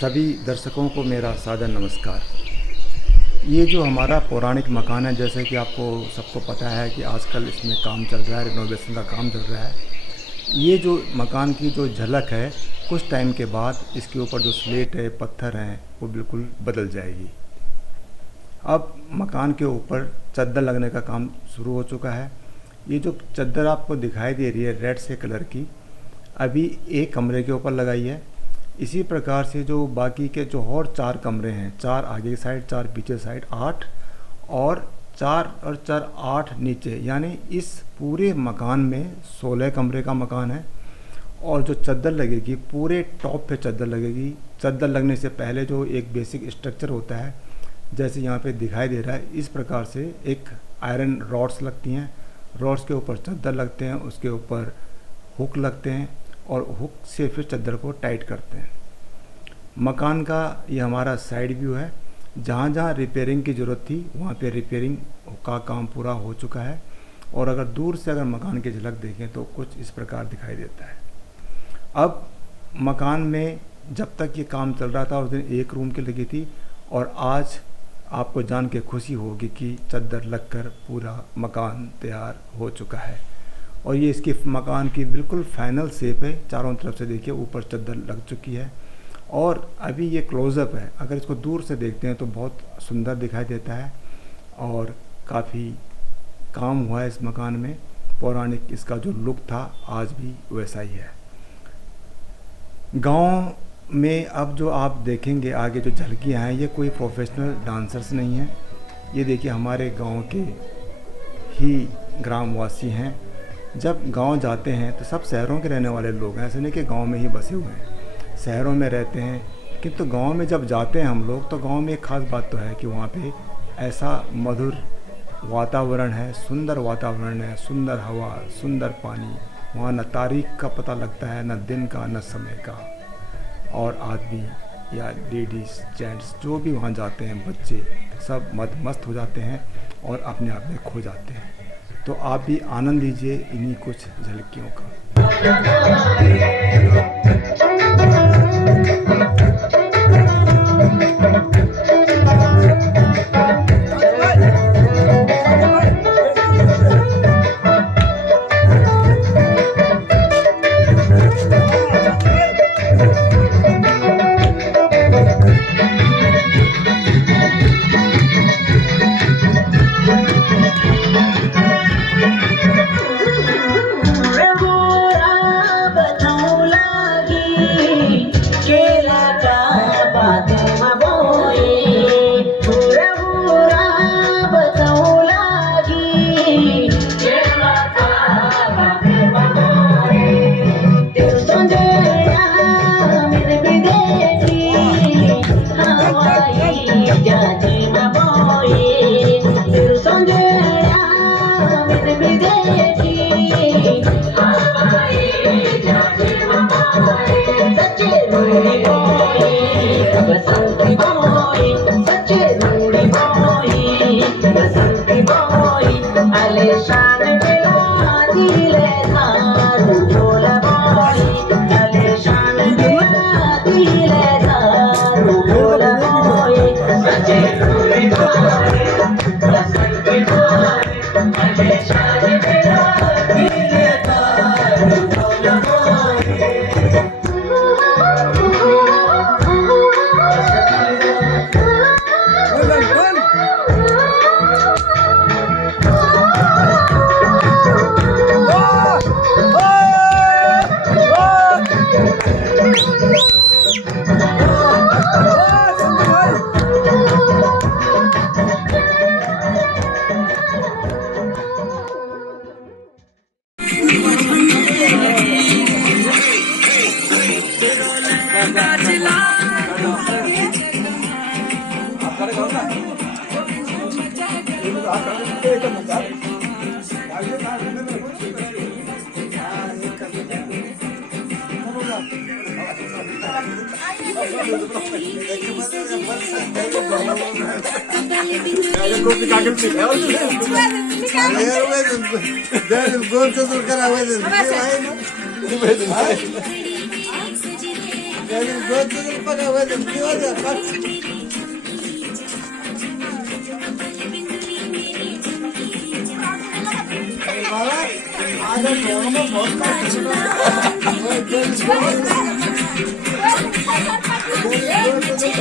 सभी दर्शकों को मेरा सादर नमस्कार। ये जो हमारा पौराणिक मकान है, जैसे कि आपको सबको पता है कि आजकल इसमें काम चल रहा है, रिनोवेशन का काम चल रहा है। ये जो मकान की जो झलक है, कुछ टाइम के बाद इसके ऊपर जो स्लेट है, पत्थर हैं, वो बिल्कुल बदल जाएगी। अब मकान के ऊपर चद्दर लगने का काम शुरू हो चुका है। ये जो चद्दर आपको दिखाई दे रही है रेड से कलर की, अभी एक कमरे के ऊपर लगाई है। इसी प्रकार से जो बाकी के जो और 4 कमरे हैं, 4 आगे की साइड, 4 पीछे साइड, 8 और 4 8 नीचे, यानी इस पूरे मकान में 16 कमरे का मकान है। और जो चद्दर लगेगी, पूरे टॉप पे चद्दर लगेगी। चद्दर लगने से पहले जो एक बेसिक स्ट्रक्चर होता है, जैसे यहाँ पे दिखाई दे रहा है, इस प्रकार से एक आयरन रॉड्स लगती हैं। रॉड्स के ऊपर चद्दर लगते हैं, उसके ऊपर हुक लगते हैं और हुक से फिर चद्दर को टाइट करते हैं। मकान का ये हमारा साइड व्यू है। जहाँ जहाँ रिपेयरिंग की ज़रूरत थी, वहाँ पे रिपेयरिंग का काम पूरा हो चुका है। और अगर दूर से अगर मकान की झलक देखें तो कुछ इस प्रकार दिखाई देता है। अब मकान में जब तक ये काम चल रहा था, उस दिन एक रूम की लगी थी, और आज आपको जान के खुशी होगी कि चद्दर लगकर पूरा मकान तैयार हो चुका है। और ये इसकी मकान की बिल्कुल फाइनल शेप है। चारों तरफ से देखिए, ऊपर चद्दर लग चुकी है। और अभी ये क्लोज़अप है, अगर इसको दूर से देखते हैं तो बहुत सुंदर दिखाई देता है और काफ़ी काम हुआ है इस मकान में। पौराणिक इसका जो लुक था, आज भी वैसा ही है। गांव में अब जो आप देखेंगे आगे जो झलकियाँ हैं, ये कोई प्रोफेशनल डांसर्स नहीं हैं। ये देखिए, हमारे गांव के ही ग्रामवासी हैं। जब गांव जाते हैं तो सब शहरों के रहने वाले लोग हैं, ऐसे नहीं कि गांव में ही बसे हुए हैं, शहरों में रहते हैं। किंतु गांव में जब जाते हैं हम लोग, तो गांव में एक ख़ास बात तो है कि वहाँ पे ऐसा मधुर वातावरण है, सुंदर वातावरण है, सुंदर हवा, सुंदर पानी। वहाँ न तारीख का पता लगता है, न दिन का, न समय का। और आदमी या लेडीज़, जेंट्स जो भी वहाँ जाते हैं, बच्चे सब मस्त हो जाते हैं और अपने आप में खो जाते हैं। तो आप भी आनंद लीजिए इन्हीं कुछ झलकियों का।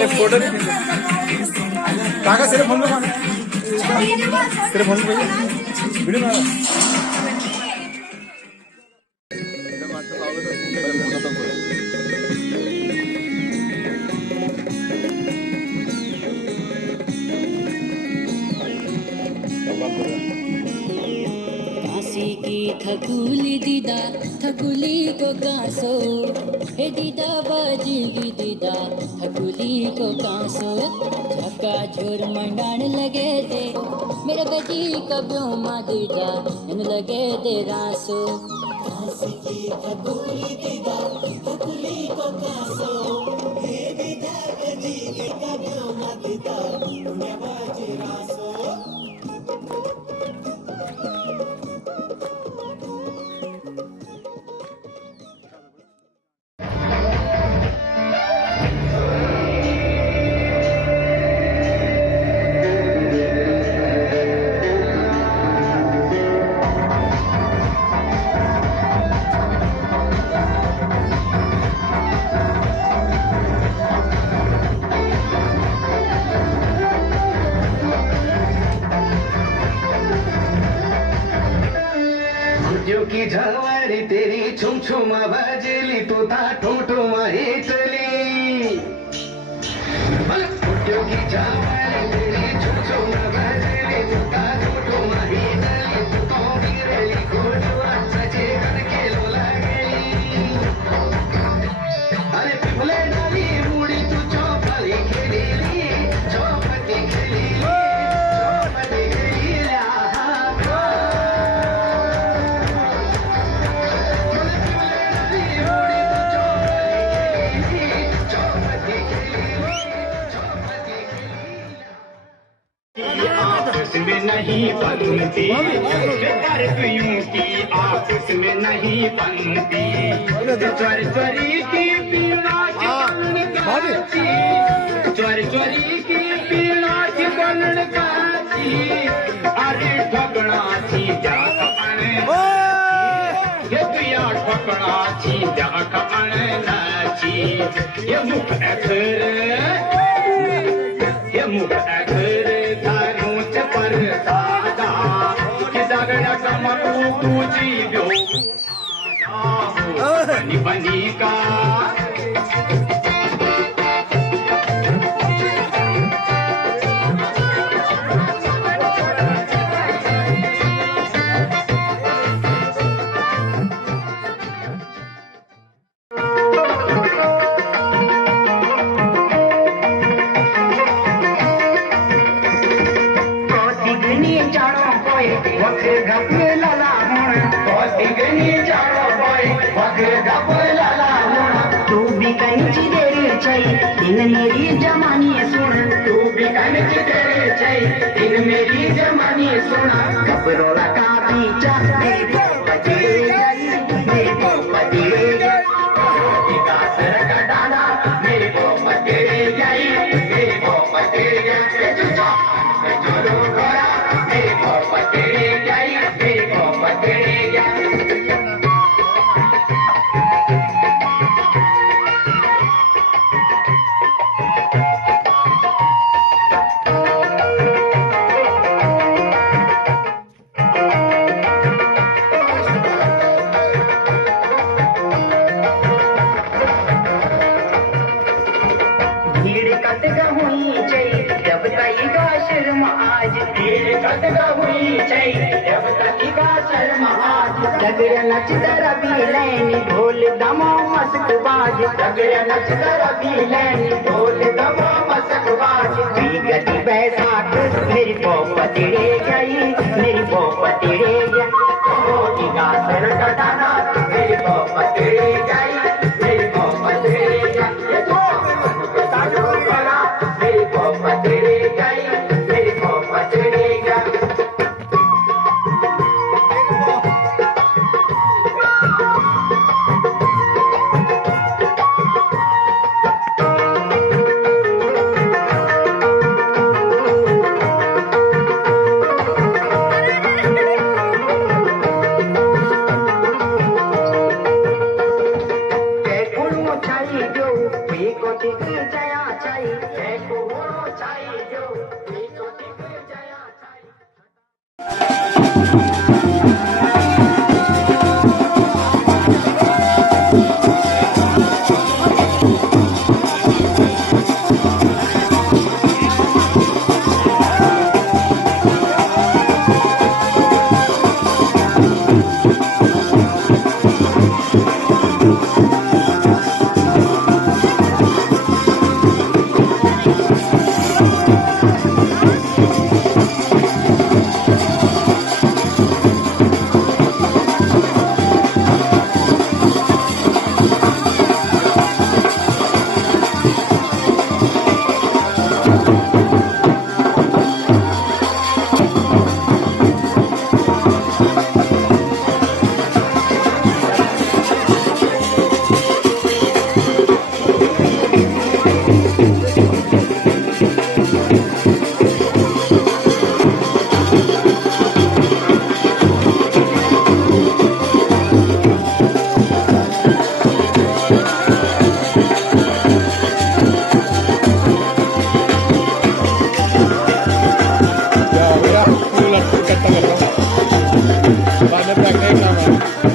फोटो काका सिर्फ फोन में सिर्फ फोन में वीडियो में थकुली दीदा थकुली को कांसो हे दीदा बाजीगी दीदा थकुली को कांसो झका झोर मंडान लगे दे मेरे बेटी कब्यों माँ दीदा इन लगे दे रासो कांसी की थकुली दीदा थकुली को कांसो हे दीदा बाजीगी कब्यों माँ दीदा इन बाजी रासो की झलवारी तेरी छुम छुम बजली तू था ठुम हिटली फुट्यो की झलवारी तेरी छुम छुम बजली तू था ठुम हिटली तू तो बिगड़ली कोटवा सजे करके लोला गेली अरे पिपले डाली मुड़ी तू चौपली खेली चौपटी खेली आपस में नहीं बनती दर्दियों की आपस में नहीं बनती चरी की पीड़ा चरी की पीड़ा की बनन काची अरे ठगड़ा थी जा ये पिया ठगड़ा थी जा खपन नाची ये मुख अखर ये मुख अखर दादा कि दगड़ा कमरू तुझी गो बनी बनी का तू भी कंची तेरे चाहिए इन मेरी जमानी सुन तू भी कंची तेरे चाहिए इन मेरी जमानी सुन खबरों का पीछा मेरी बजे मेरी बजे का सर का डाला मेरी बजे गई मेरी बजे गई जो गोरा मेरी बजे गई मेरी बजे गई डगरा नचदर भी लैनी ढोल दमो मस्क बाज डगरा नचदर भी लैनी ढोल दमो मस्क बाज गति बैसाख मेरी पोपतिड़े गई मेरी पोपतिड़े गई गासर का दाना मेरी पोपतिड़े गई मेरी पोपतिड़े गई मेरी पोपतिड़े गई मेरी पोपतिड़े गई वाह